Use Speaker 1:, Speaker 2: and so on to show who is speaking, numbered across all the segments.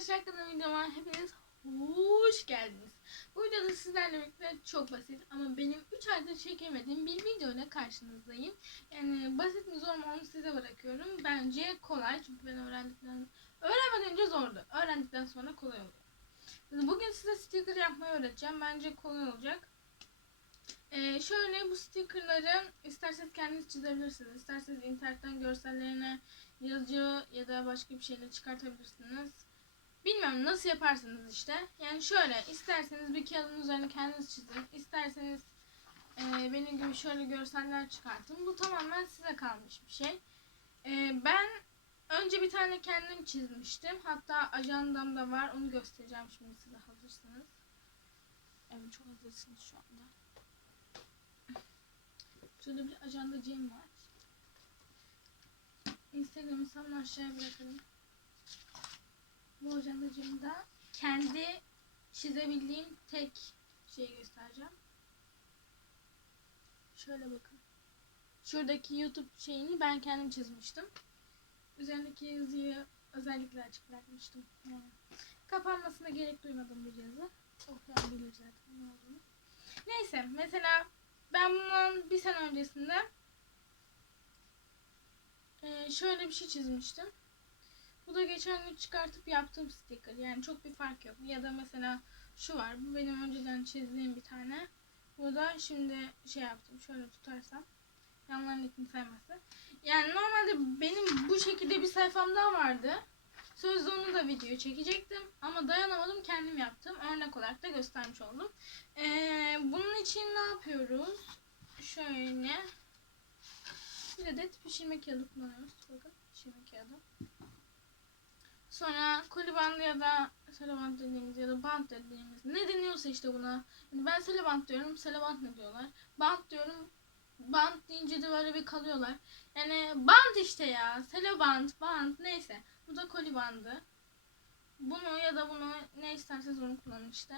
Speaker 1: arkadaşlar kanalıma videoma hepiniz hoş geldiniz. Bu videoda sizlerle birlikte çok basit ama benim 3 aydır çekemediğim bir video ile karşınızdayım. Yani basit mi zor mu onu size bırakıyorum. Bence kolay çünkü ben öğrendikten öğrenmeden önce zordu. Öğrendikten sonra kolay oluyor. Bugün size sticker yapmayı öğreteceğim. Bence kolay olacak. Ee, şöyle bu stickerları isterseniz kendiniz çizebilirsiniz. İsterseniz internetten görsellerine yazıcı ya da başka bir şeyle çıkartabilirsiniz. Bilmiyorum nasıl yaparsınız işte. Yani şöyle isterseniz bir kağıdın üzerine kendiniz çizin. İsterseniz e, benim gibi şöyle görseller çıkartın. Bu tamamen size kalmış bir şey. E, ben önce bir tane kendim çizmiştim. Hatta ajandamda var. Onu göstereceğim şimdi size hazırsınız. Evet çok hazırsınız şu anda. Şurada bir ajandacığım var. Instagram hesabını aşağıya bırakalım. Bu ajandacığımda kendi çizebildiğim tek şeyi göstereceğim. Şöyle bakın. Şuradaki YouTube şeyini ben kendim çizmiştim. Üzerindeki yazıyı özellikle açık bırakmıştım. Yani kapanmasına gerek duymadım bu yazı. Okuyan bilir zaten ne olduğunu. Neyse mesela ben bundan bir sene öncesinde ee, şöyle bir şey çizmiştim. Bu da geçen gün çıkartıp yaptığım sticker. Yani çok bir fark yok. Ya da mesela şu var. Bu benim önceden çizdiğim bir tane. Bu da şimdi şey yaptım. Şöyle tutarsam. Yanlarındakini saymazsa. Yani normalde benim bu şekilde bir sayfam daha vardı. Sözde onu da video çekecektim. Ama dayanamadım kendim yaptım. Örnek olarak da göstermiş oldum. Ee, bunun için ne yapıyoruz? Şöyle. Bir adet pişirme kağıdı kullanıyoruz. Bakın pişirme kağıdı. Sonra koli bandı ya da selebant dediğimiz ya da bant dediğimiz ne deniyorsa işte buna. Yani ben selebant diyorum, selebant ne diyorlar? Bant diyorum, bant deyince de böyle bir kalıyorlar. Yani bant işte ya, selebant, bant neyse. Bu da koli bandı. Bunu ya da bunu ne isterseniz onu kullanın işte.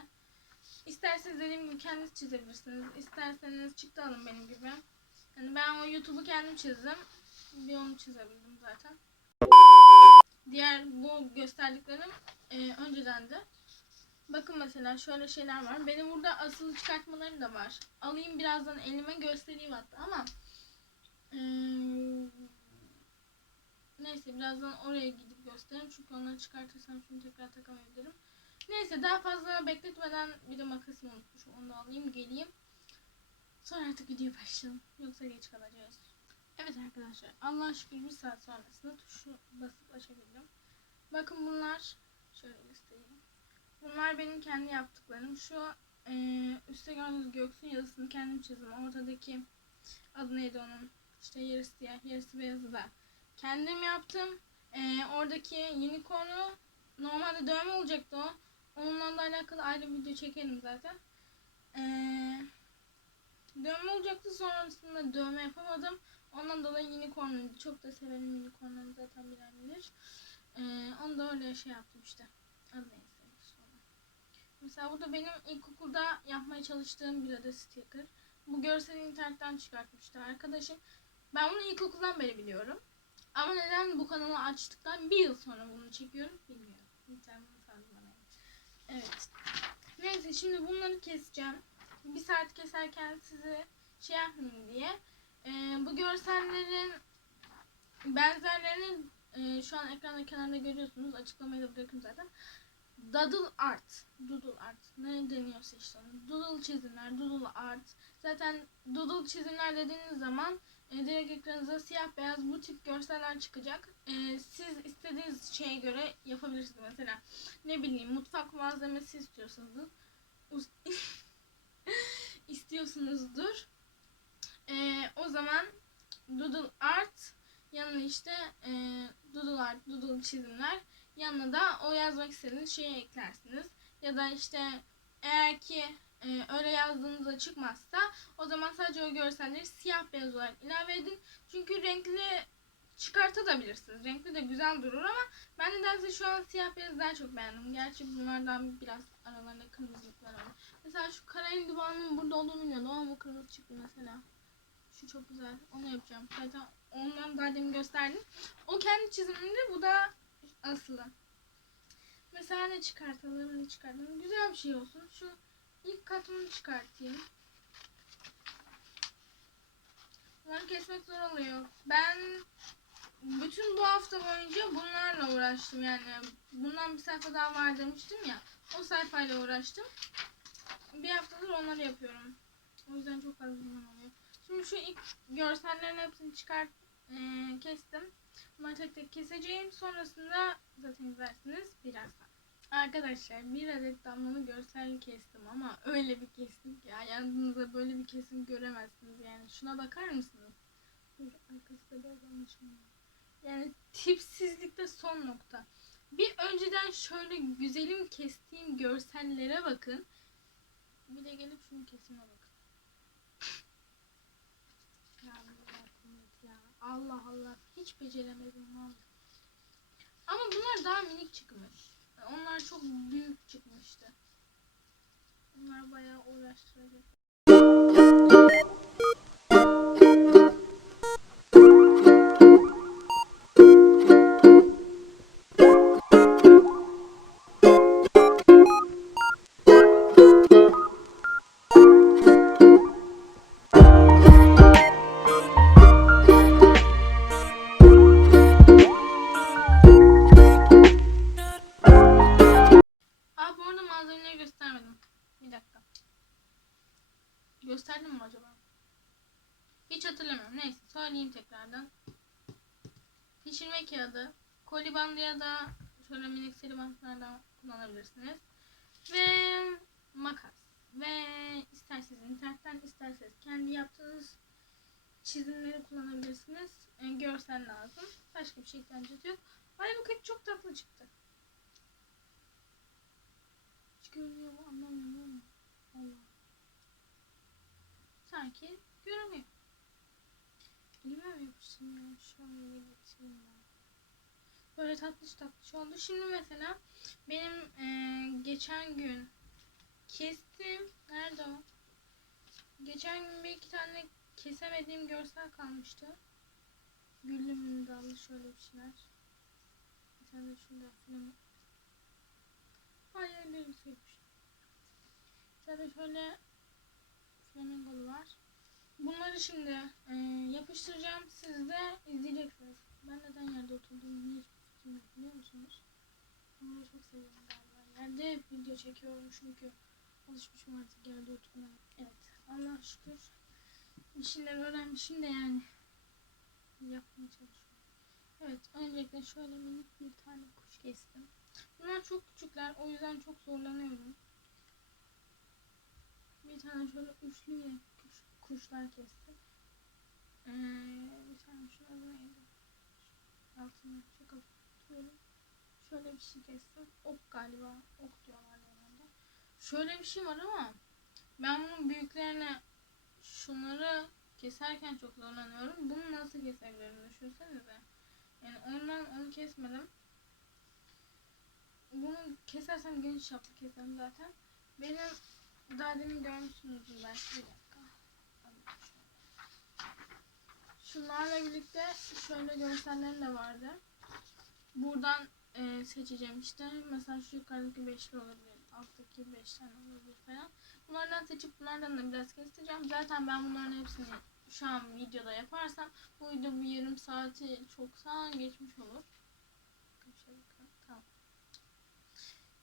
Speaker 1: İsterseniz dediğim gibi kendiniz çizebilirsiniz. İsterseniz çıktı alın benim gibi. Yani ben o YouTube'u kendim çizdim. Bir onu çizebildim zaten. Diğer bu gösterdiklerim e, önceden de. Bakın mesela şöyle şeyler var. Benim burada asılı çıkartmalarım da var. Alayım birazdan elime göstereyim hatta ama e, neyse birazdan oraya gidip göstereyim. Çünkü onları çıkartırsam şimdi tekrar takamayabilirim. Neyse daha fazla bekletmeden bir de makasımı unutmuşum. Onu da alayım geleyim. Sonra artık video başlayalım. Yoksa geç kalacağız. Evet arkadaşlar. Allah'a şükür bir saat sonrasında tuşu basıp açabildim. Bakın bunlar şöyle göstereyim. Bunlar benim kendi yaptıklarım. Şu e, üstte gördüğünüz göksün yazısını kendim çizdim. Ortadaki adı neydi onun? İşte yarısı siyah, yarısı beyazı da kendim yaptım. E, oradaki unicorn'u normalde dövme olacaktı o. Onunla da alakalı ayrı bir video çekelim zaten. Eee Dövme olacaktı sonrasında dövme yapamadım. Ondan dolayı unicorn'u çok da severim unicorn'u zaten bilen bilir. Ee, onu da öyle şey yaptım işte. Adı neyse. Mesela bu da benim ilkokulda yapmaya çalıştığım bir adet sticker. Bu görseli internetten çıkartmıştı arkadaşım. Ben bunu ilkokuldan beri biliyorum. Ama neden bu kanalı açtıktan bir yıl sonra bunu çekiyorum bilmiyorum. İnternet bana. Evet. Neyse şimdi bunları keseceğim bir saat keserken size şey yapmayayım diye. Bu görsellerin benzerlerini e, şu an ekranda kenarda görüyorsunuz. Açıklamayı da bırakın zaten. Doodle art. Doodle art. Ne deniyorsa işte. Doodle çizimler, doodle art. Zaten doodle çizimler dediğiniz zaman e, direkt ekranınıza siyah beyaz bu tip görseller çıkacak. E, siz istediğiniz şeye göre yapabilirsiniz. Mesela ne bileyim mutfak malzemesi istiyorsanız istiyorsunuzdur. Ee, o zaman Doodle Art yanına işte e, Doodle Art, Doodle çizimler yanına da o yazmak istediğiniz şeyi eklersiniz. Ya da işte eğer ki e, öyle yazdığınızda çıkmazsa o zaman sadece o görselleri siyah beyaz olarak ilave edin. Çünkü renkli çıkartabilirsiniz. Renkli de güzel durur ama ben nedense şu an siyah beyaz daha çok beğendim. Gerçi bunlardan biraz aralarında kırmızılıklar var. Mesela şu kara eldivanın burada olduğunu biliyordum ama bu kırmızı çıktı mesela. Şu çok güzel. Onu yapacağım. Zaten ondan daha demin gösterdim. O kendi çiziminde bu da aslı. Mesela ne çıkartalım ne çıkartalım. Güzel bir şey olsun. Şu ilk katmanı çıkartayım. Bunları kesmek zor oluyor. Ben bütün bu hafta boyunca bunlarla uğraştım yani. Bundan bir sayfa daha var demiştim ya. O sayfayla uğraştım. Bir haftadır onları yapıyorum. O yüzden çok fazla zaman oluyor. Şimdi şu ilk görsellerin hepsini çıkart e, kestim. Bunları tek tek keseceğim. Sonrasında zaten izlersiniz birazdan. Arkadaşlar bir adet damlalı görsel kestim ama öyle bir kestim ki hayatınızda böyle bir kesim göremezsiniz yani. Şuna bakar mısınız? Arkası da biraz anlaşılmıyor. Yani tipsizlikte son nokta. Bir önceden şöyle güzelim kestiğim görsellere bakın. Bir de gelip şunun kesime bakın. Ya Allah'ım ya. Allah Allah. Hiç beceremedim vallahi. Ama bunlar daha minik çıkmış. Onlar çok büyük çıkmıştı. Bunlar bayağı uğraştıracak. Koli bandı ya da şöyle minik bantlardan kullanabilirsiniz. Ve makas. Ve isterseniz internetten isterseniz kendi yaptığınız çizimleri kullanabilirsiniz. E, görsel lazım. Başka bir şey ihtiyacınız yok. Ay bu kek çok tatlı çıktı. Hiç görünüyor mu anlamıyorum ama. Allah. Sanki görünüyor. Mi yapışsın ya? Şöyle. Böyle tatlış tatlış oldu. Şimdi mesela benim eee, geçen gün kestim. Nerede o? Geçen gün bir iki tane kesemediğim görsel kalmıştı. Güllü mü dallı şöyle bir şeyler. Bir tane şurada film Ay ellerim sıyırmış. Şöyle şöyle flamingolu var. Bunları şimdi e, yapıştıracağım. Siz de izleyeceksiniz. Ben neden yerde oturduğumu hiç yok biliyor musunuz? Bunları çok seviyorum galiba. Yerde hep video çekiyorum çünkü alışmışım artık yerde oturmaya. Evet Allah şükür. Bir şeyler öğrenmişim de yani. Yapmaya çalışıyorum. Evet öncelikle şöyle minik bir tane kuş kestim. Bunlar çok küçükler. O yüzden çok zorlanıyorum. Bir tane şöyle üçlü yine kuş, kuşlar kestim. Ee, bir tane şu adı tutuyorum. Şöyle bir şey kestim. Ok galiba. Ok diyorlar genelde. Şöyle bir şey var ama ben bunun büyüklerine şunları keserken çok zorlanıyorum. Bunu nasıl kesebilirim düşünsenize. Yani ondan onu kesmedim bunu kesersem geniş çaplı keserim zaten. Benim daha demin görmüşsünüzdür belki bir dakika. Şunlarla birlikte şöyle görsellerim de vardı. Buradan e, seçeceğim işte. Mesela şu yukarıdaki beşli olabilir. Alttaki beş tane olabilir falan. Bunlardan seçip bunlardan da biraz keseceğim. Zaten ben bunların hepsini şu an videoda yaparsam bu video bir yarım saati çoktan geçmiş olur. Tamam.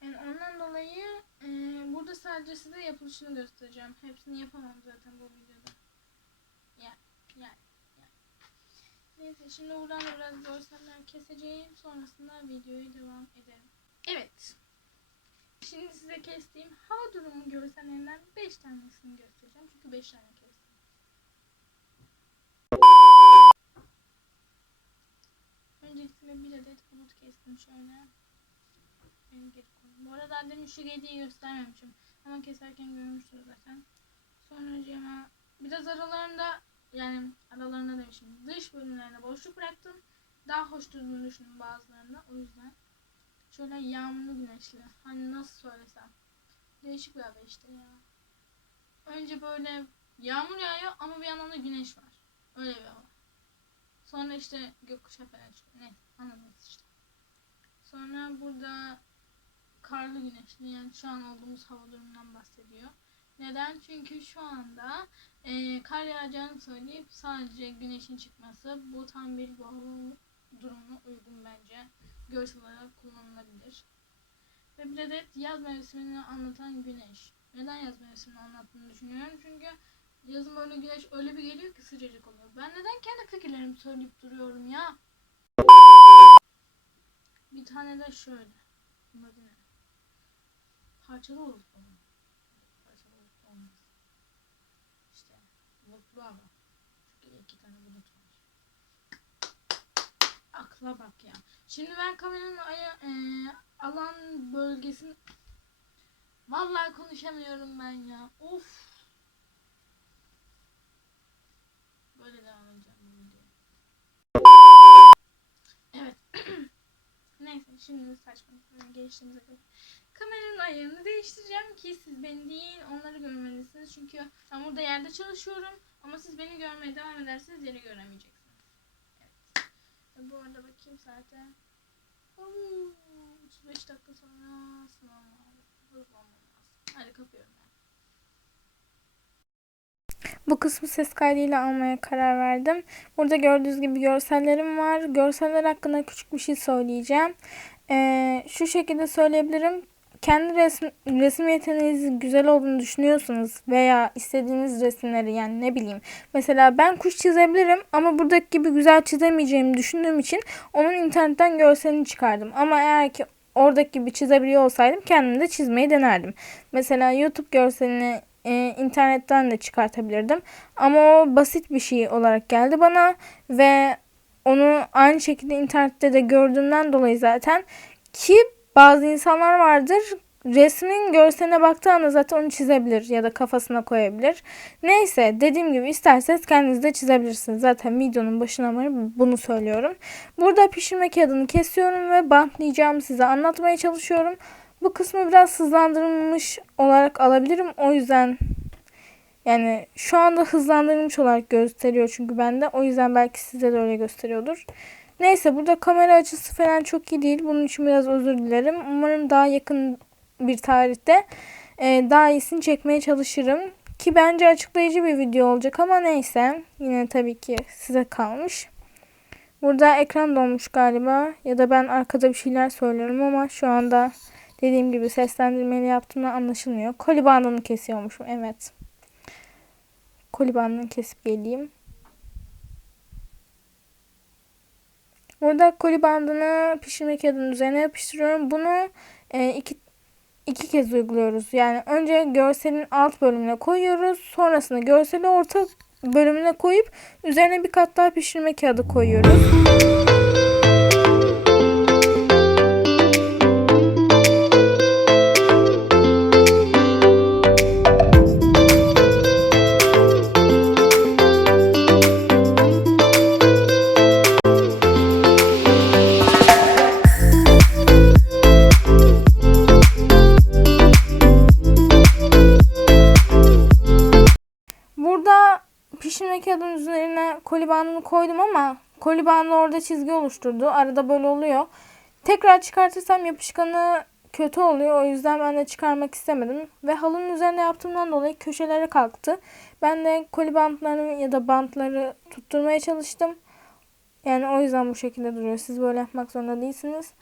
Speaker 1: Yani ondan dolayı e, burada sadece size yapılışını göstereceğim. Hepsini yapamam zaten bu videoda. Yani, yani. Neyse şimdi buradan da biraz görseller keseceğim. Sonrasında videoyu devam ederim. Evet. Şimdi size kestiğim hava durumu görsellerinden 5 tanesini göstereceğim. Çünkü 5 tane kestim. Öncelikle bir adet bulut kestim şöyle. Bu arada demin şu gediği göstermemişim. Ama keserken görmüşsünüz zaten. Sonra biraz aralarında yani aralarında demişim. Dış bölümlerine boşluk bıraktım. Daha hoş durduğunu düşündüm bazılarında. O yüzden şöyle yağmurlu güneşli. Hani nasıl söylesem. Değişik bir hava işte ya. Önce böyle yağmur yağıyor ama bir yandan da güneş var. Öyle bir hava. Sonra işte gökkuşağı falan çıkıyor. Ne anladınız işte. Sonra burada karlı güneşli yani şu an olduğumuz hava durumundan bahsediyor. Neden? Çünkü şu anda e, kar yağacağını söyleyip sadece güneşin çıkması bu tam bir hava durumuna uygun bence. Görsel olarak kullanılabilir. Ve bir adet yaz mevsimini anlatan güneş. Neden yaz mevsimini anlattığını düşünüyorum. Çünkü yazın böyle güneş öyle bir geliyor ki sıcacık oluyor. Ben neden kendi fikirlerimi söyleyip duruyorum ya? Bir tane de şöyle. Parçalı bulut mu? Parçalı bulut olmaz. İşte hava. Çünkü iki tane bulut var. Akla bak ya. Şimdi ben kameranın aya, e, alan bölgesini Vallahi konuşamıyorum ben ya. Of. Böyle devam edeceğim. Evet. Neyse şimdi saçmalıklarına geçtiğimize göre kameranın ayarını değiştireceğim ki siz beni değil onları görmelisiniz. Çünkü ben burada yerde çalışıyorum ama siz beni görmeye devam ederseniz yeri göremeyeceksiniz. Evet. Ve bu arada bakayım saate. Oo, 35 dakika sonra sınav var. Hadi kapıyorum.
Speaker 2: Bu kısmı ses kaydıyla almaya karar verdim. Burada gördüğünüz gibi görsellerim var. Görseller hakkında küçük bir şey söyleyeceğim. Ee, şu şekilde söyleyebilirim. Kendi resim, resim yeteneğiniz güzel olduğunu düşünüyorsanız veya istediğiniz resimleri yani ne bileyim. Mesela ben kuş çizebilirim ama buradaki gibi güzel çizemeyeceğimi düşündüğüm için onun internetten görselini çıkardım. Ama eğer ki oradaki gibi çizebiliyor olsaydım kendim de çizmeyi denerdim. Mesela YouTube görselini e, internetten de çıkartabilirdim. Ama o basit bir şey olarak geldi bana ve onu aynı şekilde internette de gördüğümden dolayı zaten ki bazı insanlar vardır resmin görseline baktığı anda zaten onu çizebilir ya da kafasına koyabilir. Neyse dediğim gibi isterseniz kendiniz de çizebilirsiniz. Zaten videonun başına bunu söylüyorum. Burada pişirme kağıdını kesiyorum ve bantlayacağım size anlatmaya çalışıyorum. Bu kısmı biraz hızlandırılmış olarak alabilirim. O yüzden yani şu anda hızlandırılmış olarak gösteriyor çünkü bende. O yüzden belki size de öyle gösteriyordur. Neyse burada kamera açısı falan çok iyi değil. Bunun için biraz özür dilerim. Umarım daha yakın bir tarihte e, daha iyisini çekmeye çalışırım. Ki bence açıklayıcı bir video olacak ama neyse. Yine tabii ki size kalmış. Burada ekran donmuş galiba. Ya da ben arkada bir şeyler söylüyorum ama şu anda dediğim gibi seslendirmeli yaptığımda anlaşılmıyor. Koli bandını kesiyormuşum. Evet. Koli bandını kesip geleyim. Burada koli bandını pişirme kağıdının üzerine yapıştırıyorum. Bunu e, iki, iki kez uyguluyoruz. Yani önce görselin alt bölümüne koyuyoruz. Sonrasında görseli orta bölümüne koyup üzerine bir kat daha pişirme kağıdı koyuyoruz. Pişirme kağıdının üzerine koli bandını koydum ama koli bandı orada çizgi oluşturdu. Arada böyle oluyor. Tekrar çıkartırsam yapışkanı kötü oluyor. O yüzden ben de çıkarmak istemedim. Ve halının üzerine yaptığımdan dolayı köşelere kalktı. Ben de koli bantlarını ya da bantları tutturmaya çalıştım. Yani o yüzden bu şekilde duruyor. Siz böyle yapmak zorunda değilsiniz.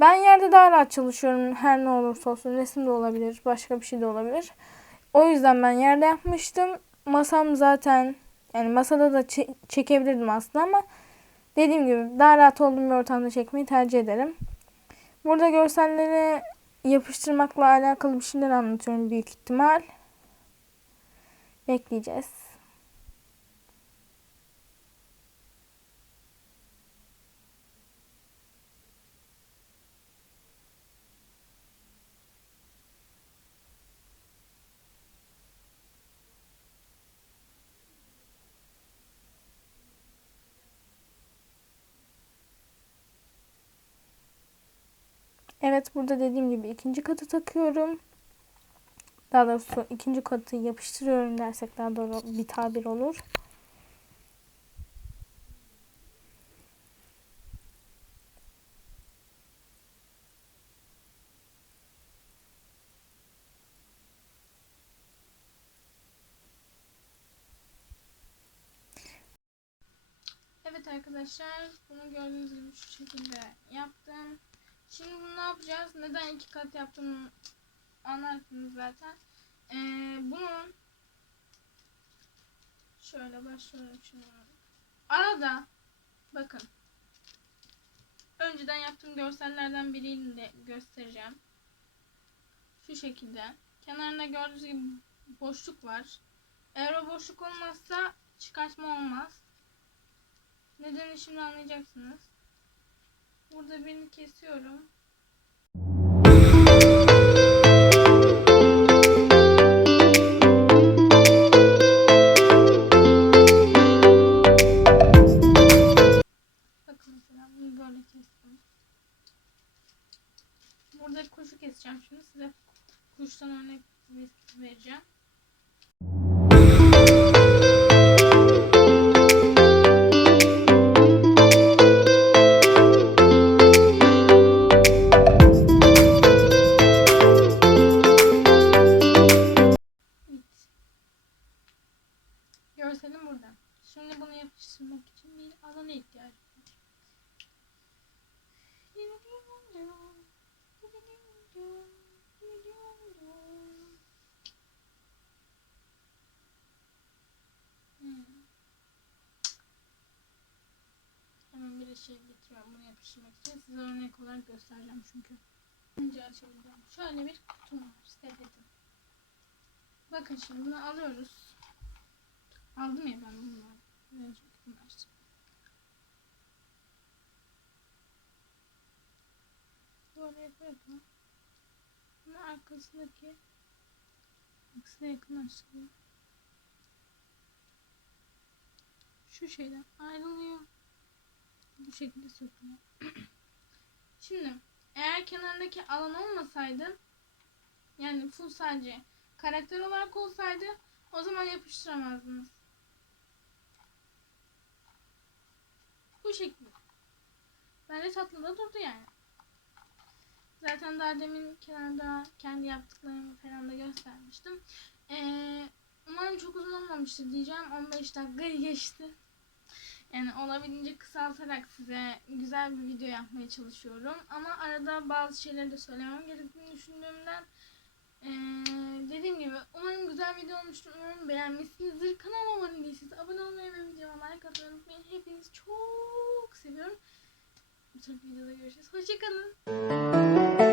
Speaker 2: Ben yerde daha rahat çalışıyorum. Her ne olursa olsun. Resim de olabilir. Başka bir şey de olabilir. O yüzden ben yerde yapmıştım. Masam zaten yani masada da çe- çekebilirdim aslında ama dediğim gibi daha rahat olduğum bir ortamda çekmeyi tercih ederim. Burada görselleri yapıştırmakla alakalı bir şeyler anlatıyorum büyük ihtimal. Bekleyeceğiz. Evet burada dediğim gibi ikinci katı takıyorum. Daha doğrusu ikinci katı yapıştırıyorum dersek daha doğru bir tabir olur.
Speaker 1: Evet arkadaşlar bunu gördüğünüz gibi şu şekilde yaptım. Şimdi bunu ne yapacağız? Neden iki kat yaptım anlarsınız zaten. Ee, bunun şöyle başlıyorum şimdi. Arada bakın önceden yaptığım görsellerden birini de göstereceğim. Şu şekilde. Kenarında gördüğünüz gibi boşluk var. Eğer o boşluk olmazsa çıkartma olmaz. Nedeni şimdi anlayacaksınız. Burada birini kesiyorum. Bunu yapıştırmak için bir alana ihtiyacım var. Hmm. Hemen bir şey getiriyorum bunu yapıştırmak için. Size örnek olarak göstereceğim çünkü. Önce açabiliyorum. Şöyle bir kutum var. Sepetim. Bakın şimdi bunu alıyoruz. Aldım ya ben bunu. Böyle yapıyorum. Bunun arkasındaki aksine yakınlaştırıyorum. Şu şeyden ayrılıyor. Bu şekilde sökülüyor. Şimdi eğer kenarındaki alan olmasaydı yani full sadece karakter olarak olsaydı o zaman yapıştıramazdınız. Bu şekilde. Bence tatlı da durdu yani. Zaten daha demin kenarda kendi yaptıklarımı falan da göstermiştim. Ee, umarım çok uzun olmamıştır diyeceğim. 15 dakikayı geçti. Yani olabildiğince kısaltarak size güzel bir video yapmaya çalışıyorum. Ama arada bazı şeyleri de söylemem gerektiğini düşündüğümden ee, dediğim gibi umarım güzel video olmuştur. Umarım beğenmişsinizdir. Kanalıma abone değilseniz abone olmayı ve videoma like atmayı unutmayın. Hepinizi çok seviyorum. Bir sonraki videoda görüşürüz. Hoşçakalın.